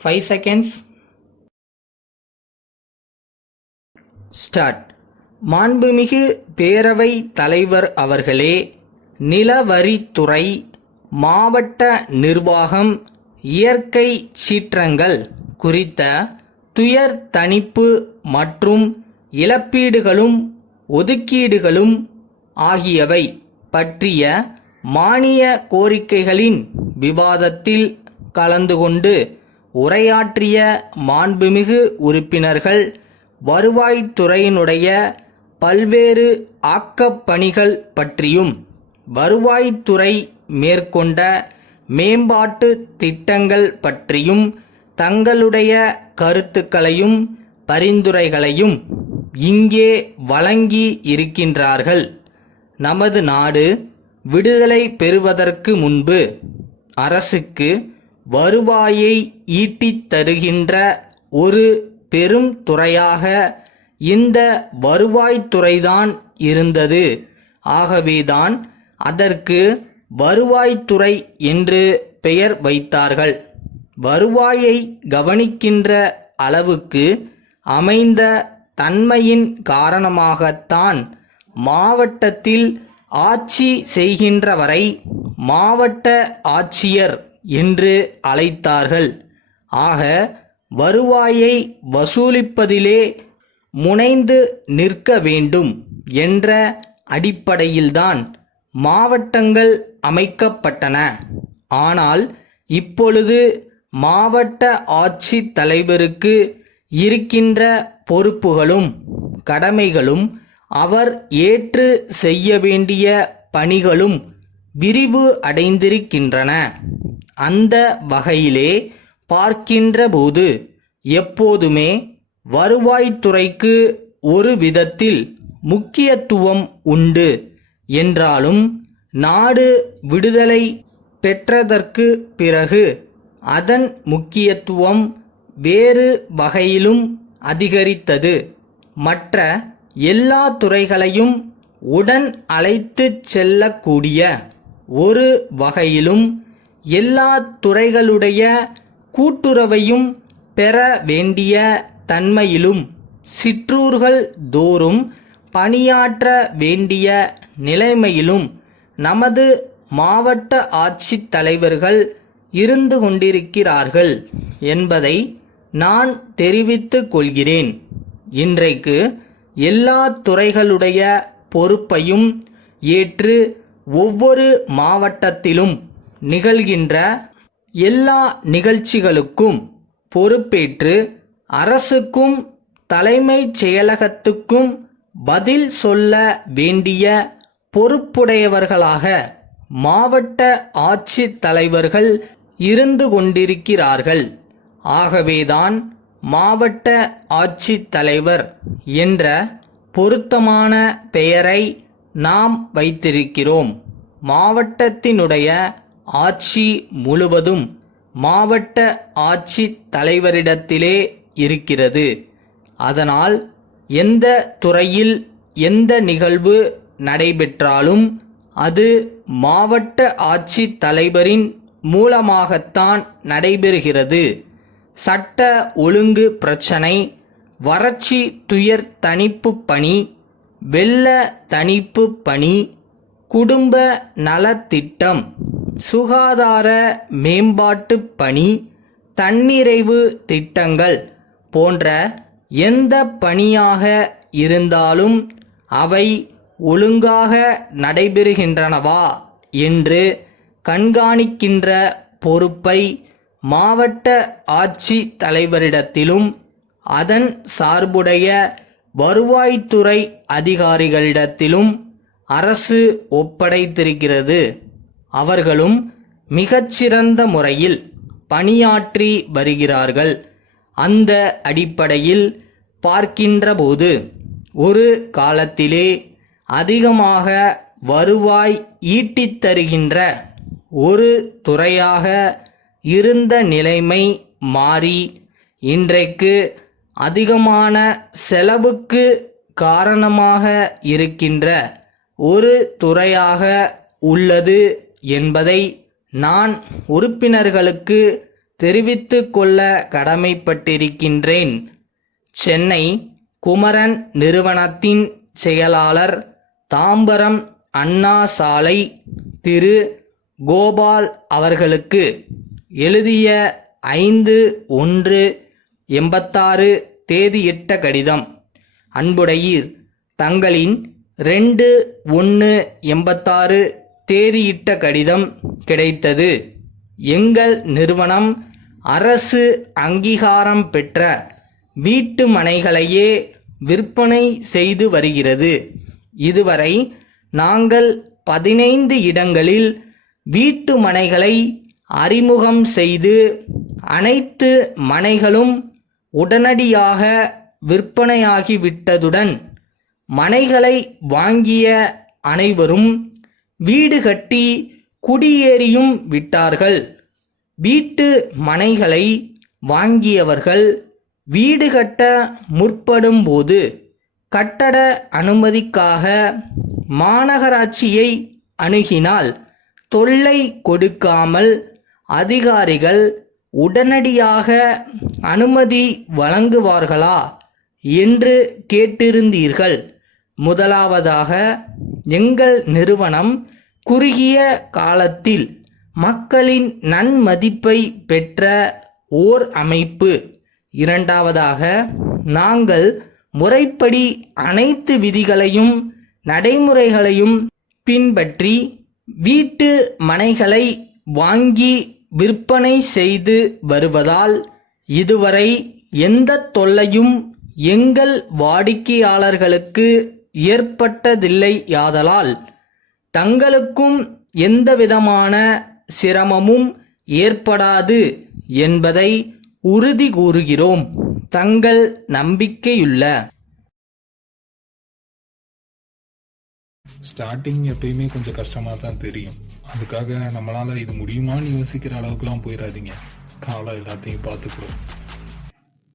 5 seconds. Start. மாண்புமிகு பேரவை தலைவர் அவர்களே, நிலவரித்துறை, மாவட்ட நிர்வாகம், இயற்கை சீற்றங்கள் குறித்த துயர் தணிப்பு மற்றும் இழப்பீடுகளும் ஒதுக்கீடுகளும் ஆகியவை பற்றிய மானிய கோரிக்கைகளின் விவாதத்தில் கலந்து கொண்டு உரையாற்றிய மாண்புமிகு உறுப்பினர்கள், வருவாய்த்துறையினுடைய பல்வேறு ஆக்கப்பணிகள் பற்றியும் வருவாய்த்துறை மேற்கொண்ட மேம்பாட்டு திட்டங்கள் பற்றியும் தங்களுடைய கருத்துக்களையும் பரிந்துரைகளையும் இங்கே வழங்கி இருக்கின்றார்கள். நமது நாடு விடுதலை பெறுவதற்கு முன்பு அரசுக்கு வருவாயை ஈட்டித் தருகின்ற ஒரு பெரும் துறையாக இந்த வருவாய்த்துறைதான் இருந்தது. ஆகவேதான் அதற்கு வருவாய்த்துறை என்று பெயர் வைத்தார்கள். வருவாயை கவனிக்கின்ற அளவுக்கு அமைந்த தன்மையின் காரணமாகத்தான் மாவட்டத்தில் ஆட்சி செய்கின்றவரை மாவட்ட ஆட்சியர் என்று அழைத்தார்கள். ஆக வருவாயை வசூலிப்பதிலே முனைந்து நிற்க வேண்டும் என்ற அடிப்படையில்தான் மாவட்டங்கள் அமைக்கப்பட்டன. ஆனால் இப்பொழுது மாவட்ட ஆட்சித் தலைவருக்கு இருக்கின்ற பொறுப்புகளும் கடமைகளும் அவர் ஏற்று செய்ய வேண்டிய பணிகளும் விரிவு அடைந்திருக்கின்றன. அந்த வகையிலே பார்க்கின்ற போது எப்போதுமே வருவாய்த்துறைக்கு ஒரு விதத்தில் முக்கியத்துவம் உண்டு என்றாலும், நாடு விடுதலை பெற்றதற்கு பிறகு அதன் முக்கியத்துவம் வேறு வகையிலும் அதிகரித்தது. மற்ற எல்லா துறைகளையும் உடன் அழைத்து செல்லக்கூடிய ஒரு வகையிலும் எல்லா துறைகளுடைய கூட்டுறவையும் பெற வேண்டிய தன்மையிலும் சிற்றூர்கள் தோறும் பணியாற்ற வேண்டிய நிலைமையிலும் நமது மாவட்ட ஆட்சித் தலைவர்கள் இருந்து கொண்டிருக்கிறார்கள் என்பதை நான் தெரிவித்துக் கொள்கிறேன். இன்றைக்கு எல்லா துறைகளுடைய பொறுப்பையும் ஏற்று ஒவ்வொரு மாவட்டத்திலும் நிகழ்கின்ற எல்லா நிகழ்ச்சிகளுக்கும் பொறுப்பேற்று அரசுக்கும் தலைமைச் செயலகத்துக்கும் பதில் சொல்ல வேண்டிய பொறுப்புடையவர்களாக மாவட்ட ஆட்சித் தலைவர்கள் இருந்து கொண்டிருக்கிறார்கள். ஆகவேதான் மாவட்ட ஆட்சித் தலைவர் என்ற பொருத்தமான பெயரை நாம் வைத்திருக்கிறோம். மாவட்டத்தினுடைய ஆட்சி முழுவதும் மாவட்ட ஆட்சித் தலைவரிடத்திலே இருக்கிறது. அதனால் எந்த துறையில் எந்த நிகழ்வு நடைபெற்றாலும் அது மாவட்ட ஆட்சித் தலைவரின் மூலமாகத்தான் நடைபெறுகிறது. சட்ட ஒழுங்கு பிரச்சனை, வறட்சி துயர் தணிப்பு பணி, வெள்ள தணிப்பு பணி, குடும்ப நலத்திட்டம், சுகாதார மேம்பாட்டு பணி, தன்னிறைவு திட்டங்கள் போன்ற எந்த பணியாக இருந்தாலும் அவை ஒழுங்காக நடைபெறுகின்றனவா என்று கண்காணிக்கின்ற பொறுப்பை மாவட்ட ஆட்சி தலைவரிடத்திலும் அதன் சார்புடைய வருவாய்த்துறை அதிகாரிகளிடத்திலும் அரசு ஒப்படைத்திருக்கிறது. அவர்களும் மிகச்சிறந்த முறையில் பணியாற்றி வருகிறார்கள். அந்த அடிப்படையில் பார்க்கின்றபோது ஒரு காலத்திலே அதிகமாக வருவாய் ஈட்டித் தருகின்ற ஒரு துறையாக இருந்த நிலைமை மாறி இன்றைக்கு அதிகமான செலவுக்கு காரணமாக இருக்கின்ற ஒரு துறையாக உள்ளது என்பதை நான் உறுப்பினர்களுக்கு தெரிவித்துக் கொள்ள கடமைப்பட்டிருக்கின்றேன். சென்னை குமரன் நிறுவனத்தின் செயலாளர், தாம்பரம் அண்ணா சாலை, திரு கோபால் அவர்களுக்கு எழுதிய 5/1/86 தேதியிட்ட கடிதம். அன்புடையீர், தங்களின் 2/1/86 தேதியிட்ட கடிதம் கிடைத்தது. எங்கள் நிறுவனம் அரசு அங்கீகாரம் பெற்ற வீட்டு மனைகளையே விற்பனை செய்து வருகிறது. இதுவரை நாங்கள் 15 இடங்களில் வீட்டு மனைகளை அறிமுகம் செய்து அனைத்து மனைகளும் உடனடியாக விற்பனையாகிவிட்டதுடன் மனைகளை வாங்கிய அனைவரும் வீடு கட்டி குடியேறியும் விட்டார்கள். வீட்டு மனைகளை வாங்கியவர்கள் வீடு கட்ட முற்படும் போது கட்டட அனுமதிக்காக மாநகராட்சியை அணுகினால் தொல்லை கொடுக்காமல் அதிகாரிகள் உடனடியாக அனுமதி வழங்குவார்களா என்று கேட்டிருந்தீர்கள். முதலாவதாக, எங்கள் நிறுவனம் குறுகிய காலத்தில் மக்களின் நன்மதிப்பை பெற்ற ஓர் அமைப்பு. இரண்டாவதாக, நாங்கள் முறைப்படி அனைத்து விதிகளையும் நடைமுறைகளையும் பின்பற்றி வீட்டு மனைகளை வாங்கி விற்பனை செய்து வருவதால் இதுவரை எந்த தொல்லையும் எங்கள் வாடிக்கையாளர்களுக்கு ஏற்பட்டதில்லையாதலால் தங்களுக்கும் எந்தவிதமான சிரமமும் ஏற்படாது என்பதை உறுதி கூறுகிறோம். தங்கள் நம்பிக்கையுள்ள. ஸ்டார்டிங் எப்பயுமே கொஞ்சம் கஷ்டமாக தான் தெரியும். அதுக்காக நம்மளால் இது முடியுமான்னு யோசிக்கிற அளவுக்குலாம் போயிடாதீங்க. காலம் எல்லாத்தையும் பார்த்துக்கிறோம்.